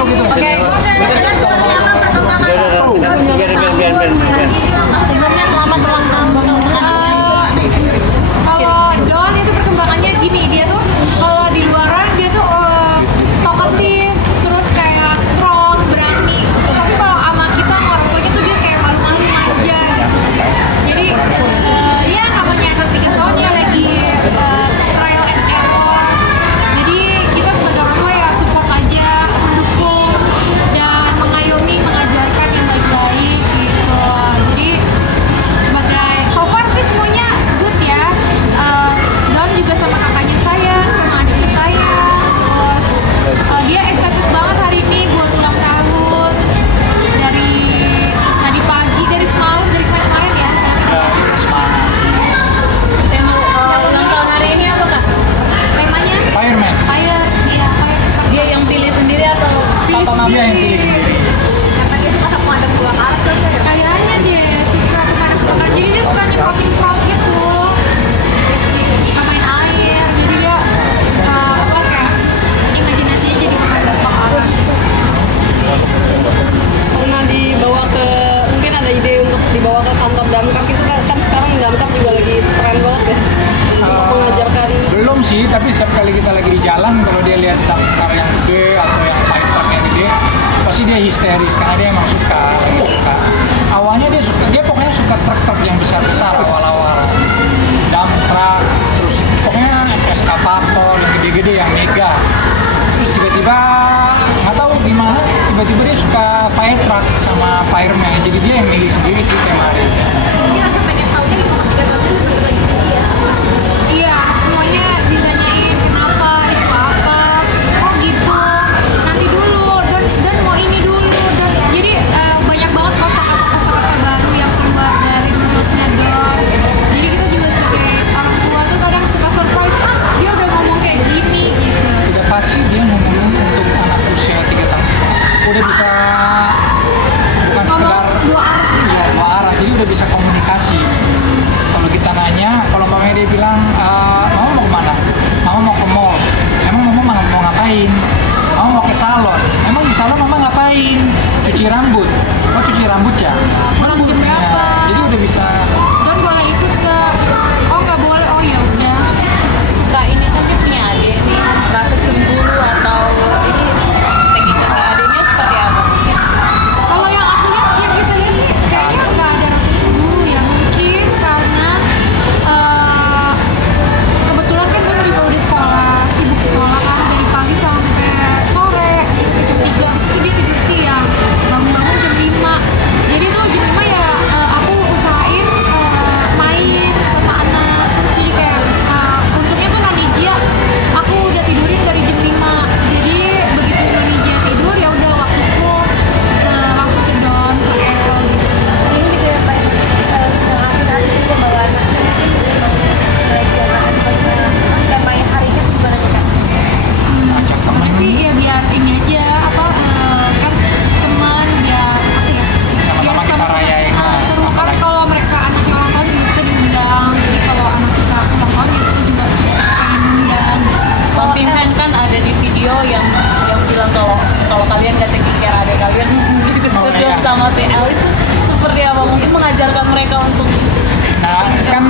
masuk gitu. Oke. Sebelumnya selamat ulang tahun untuk Kalau Don itu perkembangannya gini, dia tuh kalau di luaran dia tuh talkative, terus kayak strong, berani. Tapi kalau sama kita sama orang tuanya tuh dia kayak malu-malu aja gitu. Jadi ya namanya anak 3 tahun ya lagi trial and error. Jadi kita sebagai orang tua ya support aja, mendukung dan mengayomi, mengajarkan yang baik-baik gitu. Jadi sebagai so far sih semuanya good ya. Don juga sama kakaknya saya, sama adiknya saya. Terus dia excited banget hari ini buat ulang tahun. Dari tadi pagi, dari semalam, dari kemarin ya. tema ulang tahun hari ini apa kak? Temanya Fireman. fire, iya fire. Dia yang pilih sendiri atau Pilih papa mama? Dia yang pilih sendiri. Kayaknya dia suka pemadam kebakaran, jadi dia suka nyemprotin prop gitu, suka main air, jadi dia kayak imajinasinya jadi pemadam kebakaran. Pernah dibawa ke, mungkin ada ide untuk dibawa ke kantor Damkar gitu kan sekarang Damkar juga lagi tren banget ya untuk mengajarkan. Belum sih, tapi setiap kali kita lagi di jalan, kalau dia lihat damkar yang gede atau yang fire truck yang gede, pasti dia histeris karena dia emang suka. Awalnya dia pokoknya suka truk-truk yang besar-besar awal-awal. Dump truck, terus pokoknya eskavator yang gede-gede yang mega. Terus tiba-tiba nggak tahu gimana, tiba-tiba dia suka fire truck sama fireman. Jadi dia yang milih sendiri sih tema hari ini. Iya, semuanya ditanyain kenapa, itu apa, oh gitu, nanti dulu, dan mau ini dulu, dan jadi banyak banget kosakata baru yang keluar dari mulutnya Don. Jadi kita juga sebagai orang tua tuh kadang suka surprise, dia udah ngomong kayak gini gitu. Udah pasti dia ngomongin untuk anak usia 3 tahun. Udah bisa bukan sekedar Ngomong dua arah. iya, 2 arah, jadi udah bisa komunikasi. Kalau kita nanya, kalau mamanya dia bilang, mama mau kemana? Mama mau ke mall. Emang mama mau ngapain? Mama mau ke salon. Emang di salon mama ngapain? Cuci rambut. Oh cuci rambut ya? Pulang jam berapa? Jadi udah bisa. Don boleh ikut ke, oh nggak boleh, oh ya udah. Kak ini kan dia punya adik nih, rasa cemburu atau ini teknik ke adiknya seperti apa? Kalau yang aku lihat, yang kita lihat sih kayaknya nggak ada rasa cemburu ya, mungkin karena kebetulan kan Don juga udah sekolah, sibuk sekolah kan dari pagi sampai sore, jam 3, habis itu dia tidur siang, bangun-bangun jam 5. Jadi tuh jam 5 ya aku usahain main sama anak, terus jadi kayak untungnya tuh Nonijia aku udah tidurin dari jam 5. Jadi begitu Nonijia tidur ya udah waktuku langsung ke Don, ke El gitu. Ini juga yang paling ngasih juga bawa anaknya mungkin belajar dan main harinya gimana nih kak? Ajak temen. Sebenarnya sih ya biar ini aja kan teman biar apa ya, Sama-sama biar kita rayain. seru kan kalau mereka anaknya ulang tahun juga kita diundang, jadi kalau anak kita ulang tahun ya kita juga pengen undang. Bang Vincent kan ada di video yang bilang kalau kalian gak taking care adik kalian Oh, gitu iya. sama TL itu seperti apa? Mungkin mengajarkan mereka untuk Nah kan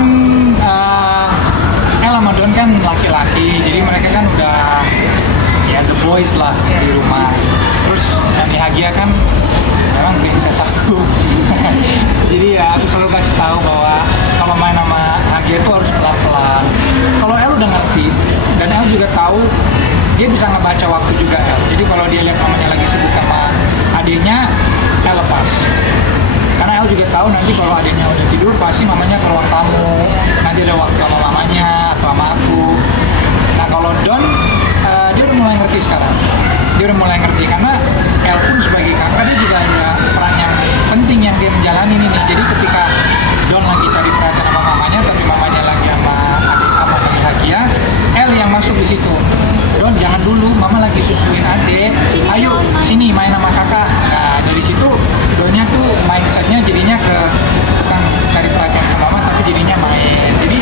El sama Don kan laki-laki, jadi mereka kan udah ya the boys lah di rumah. Terus Nani Hagia kan memang princess aku. Jadi ya aku selalu kasih tahu bahwa kalau main sama Hagia itu harus pelan-pelan. Kalau El udah ngerti dan El juga tahu dia bisa ngebaca waktu juga El. Jadi kalau dia lihat mamanya lagi sibuk sama adiknya, El lepas. Karena El juga tahu nanti kalau adiknya udah tidur pasti mamanya ke ruang tamu, nanti ada waktu sama mamanya atau sama aku. Nah kalau Don dia udah mulai ngerti sekarang, dia udah mulai ngerti karena El pun sebagai kakak dia juga ada peran yang penting yang dia menjalani ini nih. Jadi ketika Don lagi cari perhatian sama mamanya tapi mamanya lagi sama adik sama Hagia, El yang masuk di situ. Don jangan dulu, mama lagi susuin adik, ayo sini main sama kakak. Nah dari situ Donnya tuh mindsetnya jadinya ke bukan cari perhatian ke mama tapi jadinya main. Jadi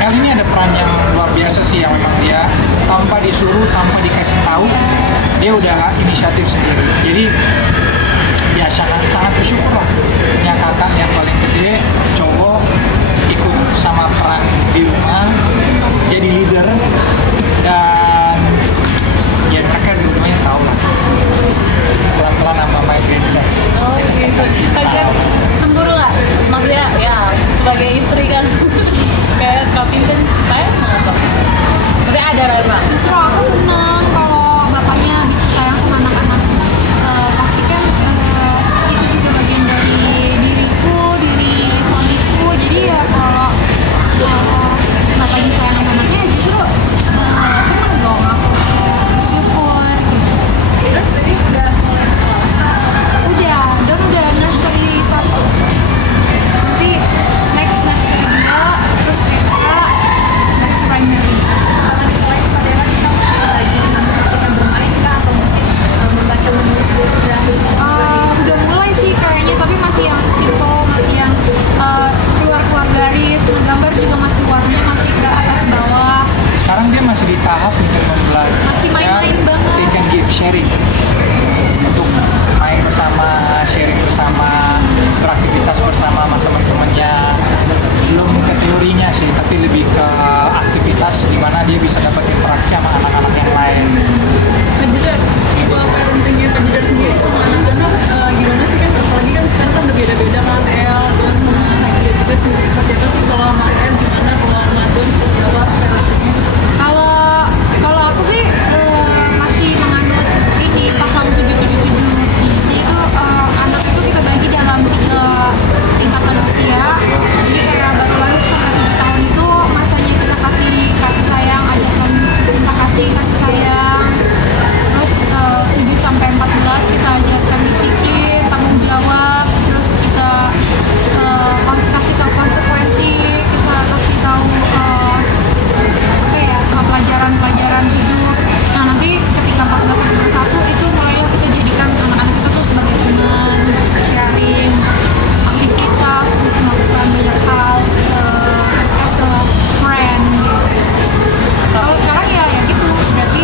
El ini ada peran yang luar biasa sih yang memang dia tanpa disuruh, tanpa dikasih tahu, dia udah inisiatif sendiri. Jadi ya sangat bersyukur lah punya kakak yang paling gede cowok ikut sama peran di rumah jadi leader, dan ya mereka dua-duanya tahu lah pelan-pelan sama My Princess. Oh gitu. Kalian cemburu nggak? Maksudnya ya sebagai istri kan kayak Kak Vincent sayang nggak tuh? Maksudnya ada rasa? Justru aku seneng kalau bapaknya bisa sayang sama anak-anak. Pasti kan itu juga bagian dari diriku, diri suamiku. Jadi ya kalau bapaknya sayang sama anaknya, justru seneng dong aku, bersyukur. Udah tadi udah mulai sekolah. Dan udah nursery 1. Nanti next nursery 2, terus TK, dan primary. Selain pada kita lagi kita bermain kah atau mungkin membaca buku grafik? Udah mulai sih kayaknya, tapi masih yang simple, masih yang keluar garis, menggambar juga masih warnanya masih ke atas bawah. Sekarang dia masih di tahap untuk membelajar. Masih main-main banget. They can give sharing untuk main bersama, sharing bersama, beraktivitas bersama sama teman-temannya. Belum ke teorinya sih, tapi lebih ke aktivitas di mana dia bisa dapat interaksi sama anak-anak yang lain. Kandidat, kalau parentingnya kandidat sendiri sama anak-anak gimana sih kan? Apalagi kan sekarang kan berbeda-beda kan El dan sama kandidat juga sendiri seperti apa sih? Kalau sama El gimana? Kalau sama Don seperti apa parentingnya? Kalau aku sih masih menganut ini pasal 777. Jadi itu anak itu kita bagi dalam 3 tingkatan usia. Jadi kayak baru lahir sampai 7 tahun itu masanya kita kasih sayang, ajarkan cinta kasih sayang. Terus 7 sampai 14 kita ajarkan disiplin, tanggung jawab. Terus kita kasih tahu konsekuensi, kita kasih tahu pelajaran hidup. Nah nanti ketika 14 sampai 21 itu mulailah kita jadikan anak-anak kita tuh sebagai teman, sharing aktivitas, untuk melakukan banyak hal as a friend gitu. Kalau sekarang ya gitu, berarti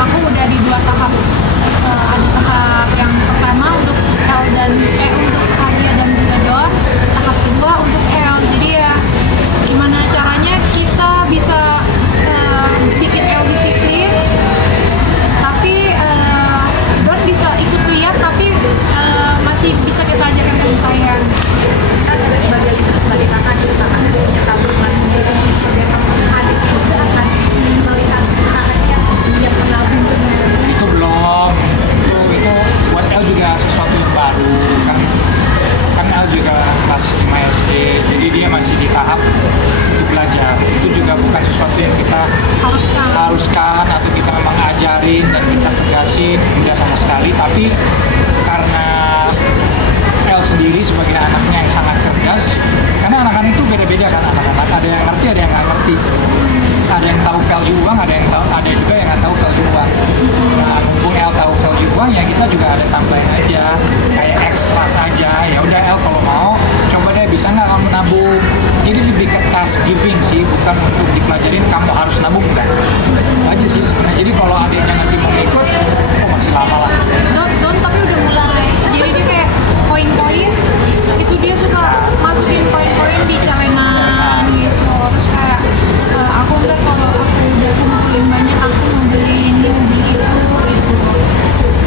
aku udah di 2 tahap. Ada tahap yang pertama untuk El dan untuk Adia dan juga Don, tahap kedua untuk El. Jadi ya gimana caranya kita bisa bikin El disiplin, tapi Don bisa ikut lihat, tapi masih bisa kita ajarkan kasih sayang. Kan sebagai sebagai kakak juga kakak punya tabungan sendiri sebagai adik juga akan melihat anaknya yang kenal pinternya. Itu belum, itu buat El juga sesuatu yang baru kan El juga kelas 5 SD, jadi dia masih di tahap untuk belajar. Itu juga bukan sesuatu yang kita haruskan atau kita memang ajarin dan kita tegasin, tidak sama sekali. Tapi karena El sendiri sebagai anaknya yang sangat cerdas, karena anak-anak itu beda-beda kan, anak-anak ada yang ngerti, ada yang nggak ngerti, ada yang tahu value uang, ada juga yang nggak tahu value uang. Nah, mumpung El tahu value uang, ya kita juga ada tambahin aja kayak ekstra saja. Ya udah El, kalau mau coba deh, bisa nggak kamu nabung. Jadi lebih ke task giving sih, bukan untuk dipelajarin kamu harus nabung, enggak. Itu aja sih sebenarnya. Jadi kalau adiknya nanti mau ikut, masih lama lah. Don tapi udah mulai. Jadi dia kayak poin-poin itu dia suka masukin poin-poin di celengan gitu. Terus kayak aku enggak, kalau aku udah kumpulin banyak aku mau beli ini, mau beli itu gitu.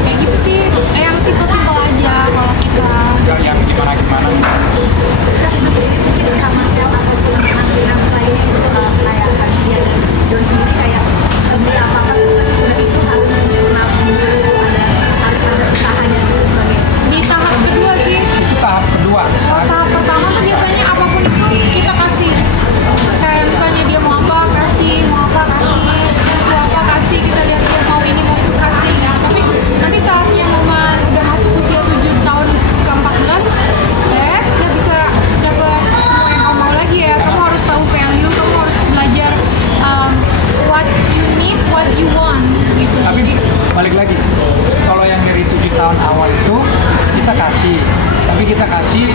Kayak gitu sih, yang simpel-simpel aja kalau kita. Enggak yang gimana-gimana. Mungkin sama El ataupun anak-anak lainnya itu kayak Adia dan Don sendiri kayak apakah udah itu harus menabung dulu, harus ada usahanya dulu sebagai Di tahap kedua sih. Itu tahap kedua. Kalau tahap pertama tuh biasanya apapun itu kita kasih. Kayak misalnya dia mau apa kasih, mau apa kasih, kita lihat dia mau ini mau itu kasih. Nah, tapi nanti saatnya momen udah masuk usia 7 tahun ke 14, dia bisa dapat semua yang kamu mau lagi ya. Kamu harus tahu value, kamu harus belajar what you need, what you want gitu. Tapi Jadi balik lagi, kalau yang dari 7 tahun awal itu kita kasih, tapi kita kasih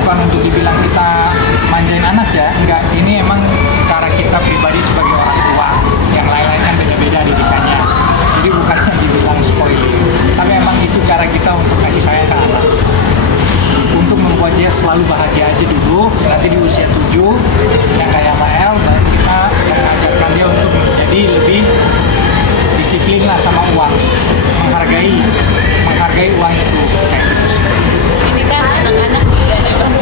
bukan untuk dibilang kita manjain anak ya, enggak. Ini emang secara kita pribadi sebagai orang tua, yang lain-lain kan beda-beda didikannya. selalu bahagia aja dulu. Nanti di usia 7 yang kayak Mael, baru kita mengajarkan dia untuk menjadi lebih disiplin lah sama uang, menghargai uang itu kayak gitu sih. Ini kan anak-anak juga memang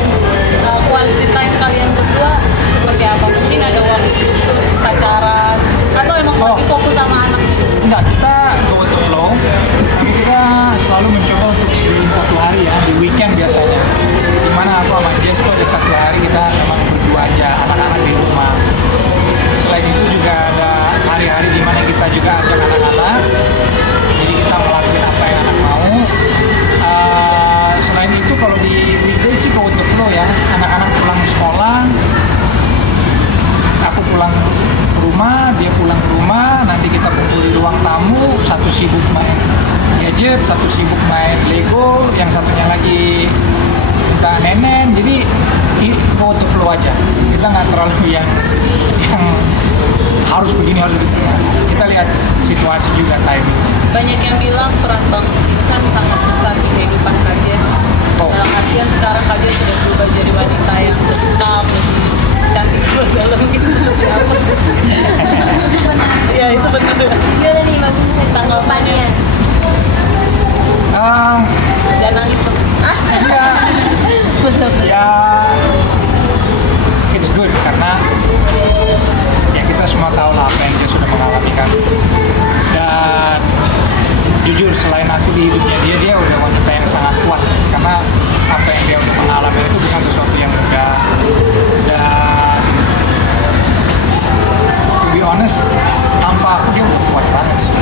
quality time kalian berdua seperti apa? Mungkin ada waktu khusus pacaran atau emang lebih fokus sama anak? Enggak, kita go with the flow, tapi kita selalu mencoba untuk scheduling satu hari ya, di weekend biasanya. Dimana aku sama Jess tuh ada satu hari kita memang berdua aja, anak-anak di rumah. Selain itu juga ada hari-hari dimana kita juga ajak anak-anak, jadi kita melakukan apa yang anak mau. Selain itu kalau di weekday sih go with the flow ya, anak-anak pulang sekolah, aku pulang ke rumah, dia pulang ke rumah, nanti kita kumpul di ruang tamu, satu sibuk main gadget, satu sibuk main Lego, yang satunya lagi kita nenen, jadi go with the flow aja. Kita nggak terlalu yang harus begini, harus begitu. Kita lihat situasi juga, time. Banyak yang bilang peran Bang Vincent sangat besar di kehidupan Kak Jess. Dalam artian sekarang Kak Jess sudah berubah jadi wanita yang tetap cantik dalam gitu. Iya itu betul. Gimana nih Bang Vincent tanggapannya? Dan nangis tuh. Ya, it's good karena ya kita semua tahu lah apa yang dia sudah mengalami kan. Dan jujur selain aku di hidupnya dia udah wanita yang sangat kuat karena apa yang dia udah mengalami itu bukan sesuatu yang mudah. Dan to be honest, tanpa aku dia udah kuat banget sih.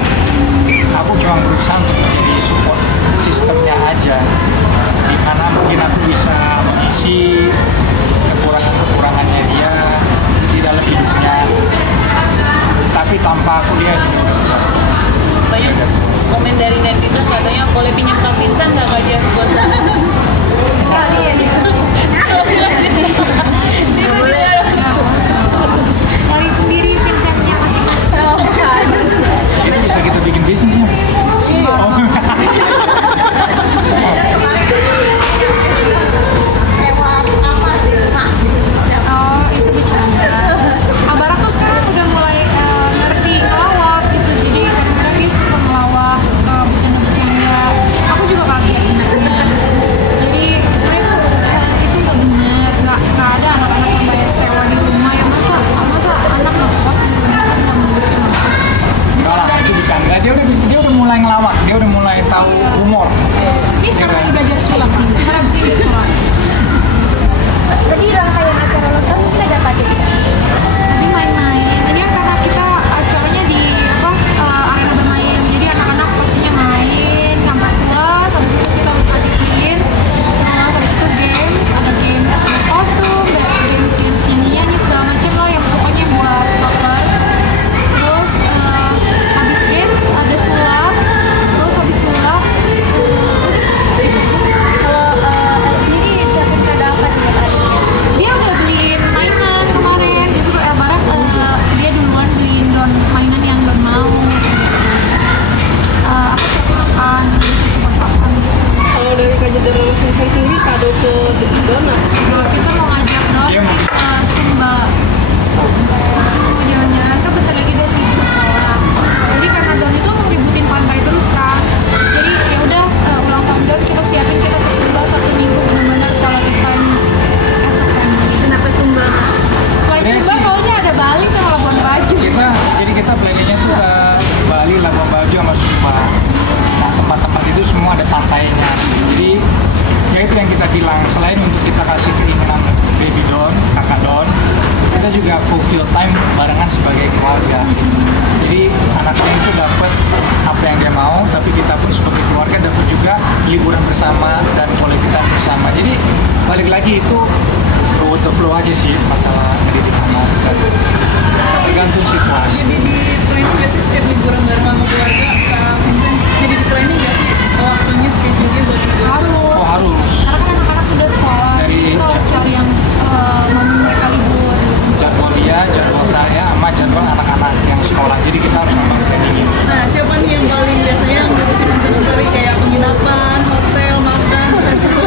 Aku cuma berusaha untuk menjadi support sistemnya aja, dimana mungkin aku bisa mengisi kekurangannya dia di dalam hidupnya, tapi tanpa aku dia juga udah kuat. Banyak komen dari netizen katanya boleh pinjam Kak Vincent nggak Kak Jess buat Kali ya dia. Cari sendiri Vincentnya masing-masing. Itu bisa kita bikin bisnisnya. Sewa apa di rumah? Oh, itu bercanda. Abara tuh sekarang udah mulai ngerti ngelawak gitu, jadi kadang-kadang dia suka ngelawak, suka bercanda-bercanda. Aku juga kaget. Jadi sebenarnya itu nggak benar, nggak ada anak-anak yang bayar sewa di rumah ya, masa anak nggak puas Enggak lah, itu bercanda. Dia udah mulai ngelawak, dia udah mulai tahu humor. Ini sekarang lagi belajar sulap, karena abis ini sulap. Jadi rangkaian acara nonton mungkin ada apa gitu? Tadi main-main, jadi kan karena kita acaranya di arena bermain, jadi anak-anak pastinya main sampai puas, habis itu kita adikin, habis itu games, ada games kostum, ada games nyanyian nih segala macam lah yang pokoknya buat baper. Terus habis games ada sulap, terus habis sulap Kalau El sendiri siapin kado apa nih buat adiknya? dia udah beliin mainan kemarin, justru El Barat dia duluan beliin Don mainan yang Don mau. Makan, bisa cuma pasang gitu. Kalau dari Kak Jess dan Vincent sendiri kado ke Dona. Nah, kita mau ngajak Don Iya, ke Sumba. Mau jalan-jalan kan bentar lagi Don libur sekolah. Jadi karena Don itu mau ributin pantai terus kan. Jadi ya udah ulang tahun Don kita siapin kita ke Sumba 1 minggu benar-benar quality time keesokan. Kenapa Sumba? Selain Ya Sumba sih. soalnya ada Bali sama Labuan Bajo. Jadi kita planningnya tuh ke Bali, Labuan Bajo sama Sumba. Nah, tempat-tempat itu semua ada pantainya. Jadi ya itu yang kita bilang, selain untuk kita kasih keinginan baby Don, kakak Don, kita juga fulfill time barengan sebagai keluarga. Jadi anaknya itu dapat apa yang dia mau, tapi kita pun sebagai keluarga dapat juga liburan bersama dan quality time bersama. Jadi balik lagi itu go with the flow aja sih masalah ngedidik anak, dan tergantung situasi. Jadi di planning nggak sih setiap liburan bareng sama keluarga Kak Vincent? Jadi di planning nggak sih waktunya, schedule-nya buat liburan? Harus. Harus. Karena kan anak-anak udah sekolah, Dari- kita harus cari yang momen mereka libur. Jadwal dia, jadwal saya, sama jadwal anak-anak yang sekolah. Jadi kita harus memang planningin. Nah, siapa nih yang paling biasanya ngurusin itinerary kayak penginapan, hotel, makan, gitu?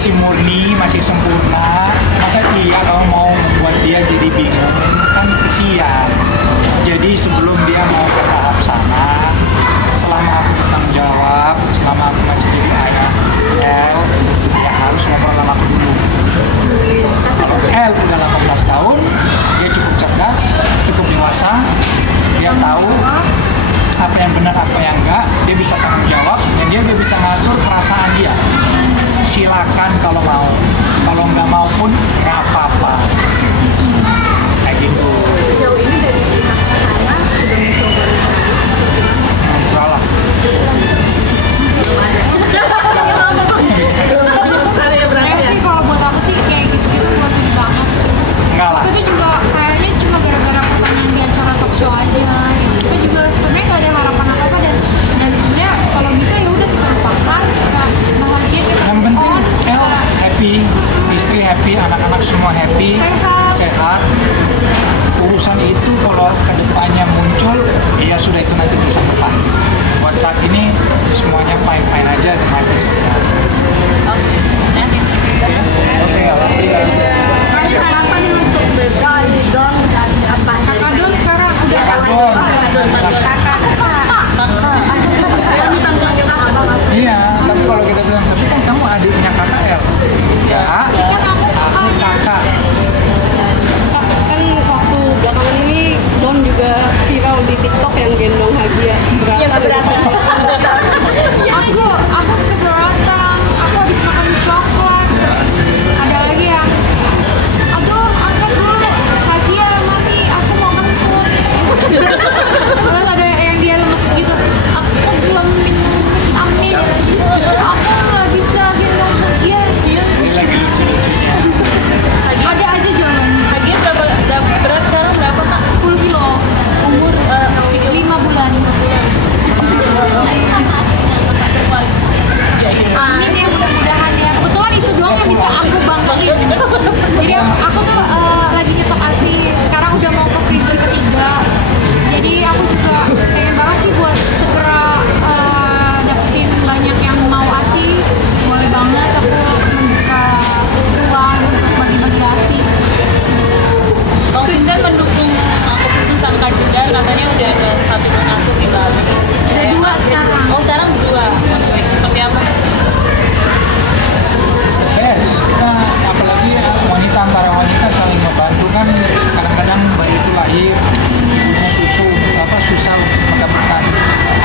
masih murni, masih sempurna. Masa iya kalau mau buat dia jadi bingung kan kesian. Jadi sebelum dia mau ke tahap sana, selama aku bertanggung jawab, selama aku masih jadi ayah El, ya harus ngobrol sama aku dulu. Kalau El udah 18 tahun, dia cukup cerdas, cukup dewasa, dia tahu apa yang benar, apa yang enggak, dia bisa tanggung jawab, dan dia bisa ngatur perasaan dia. Silakan kalau mau, kalau nggak mau pun nggak apa-apa. Kayak gitu. Sejauh ini dari pihak sana sudah mencoba Enggak lah. Kayak sih kalau buat aku sih kayak gitu-gitu gak usah dibahas sih. Enggak lah. Waktu itu juga kayaknya cuma gara-gara pertanyaan di acara talk show aja. Kita juga sebenarnya gak ada harapan apa-apa dan sebenarnya kalau bisa ya udah kita lupakan, bahagia kita Yang move penting on. El happy, istri happy, anak-anak semua happy, sehat. Urusan itu kalau kedepannya muncul, ya sudah itu nanti urusan depan. Buat saat ini semuanya fine-fine aja dan happy semua. Oke, apa nih untuk background don dan apa Kakak Don sekarang udah Kakak Don. Iya, tapi kalau kita bilang, tapi kan kamu adiknya kakak El. Ya, kan aku aku kakak. Kan waktu belakangan ini Don juga viral di TikTok yang gendong Hagia beratan. aku keberatan, aku habis makan coklat. Ada lagi yang aduh angkat dulu Hagia mami, aku mau ngentut. Terus ada yang dia lemes gitu, aku belum minum vitamin, aku nggak bisa gendong Hagia. Ini lagi lucu-lucunya. Ada aja jawabannya. Hagia berapa berat sekarang berapa kak? 10 kilo, umur 5 bulan. Ini nih mudah-mudahan ya. Kebetulan itu doang yang bisa aku banggain. Jadi aku tuh lagi nyetok ASI. Sekarang udah mau ke freezer ketiga. Jadi aku juga pengen banget sih buat segera dapetin banyak yang mau ASI. Boleh banget aku membuka ruang untuk bagi-bagi ASI. Bang Vincent mendukung keputusan Kak Jidan, katanya udah ada 1 donatur di Bali. Ada 2 sekarang. Oh sekarang 2. Oke, seperti apa? It's the best. Kita apalagi wanita antara wanita saling membantu kan. Kadang-kadang bayi itu lahir, ibunya susah untuk mendapatkan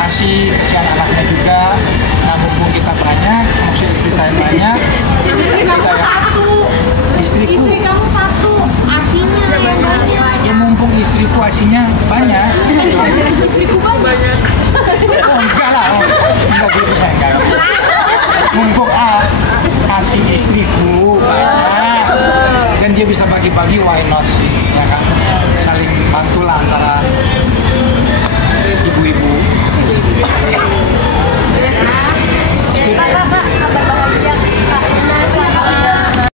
ASI, kesian anaknya juga. Nah mumpung kita banyak, maksudnya istri saya banyak. Istri kamu satu. Istriku. Istri kamu satu. ASInya yang banyak. Ya mumpung istriku ASInya banyak. Istriku banyak. Oh enggak lah, enggak gitu saya enggak. Mumpung kasih istriku banyak dan dia bisa bagi-bagi, why not sih?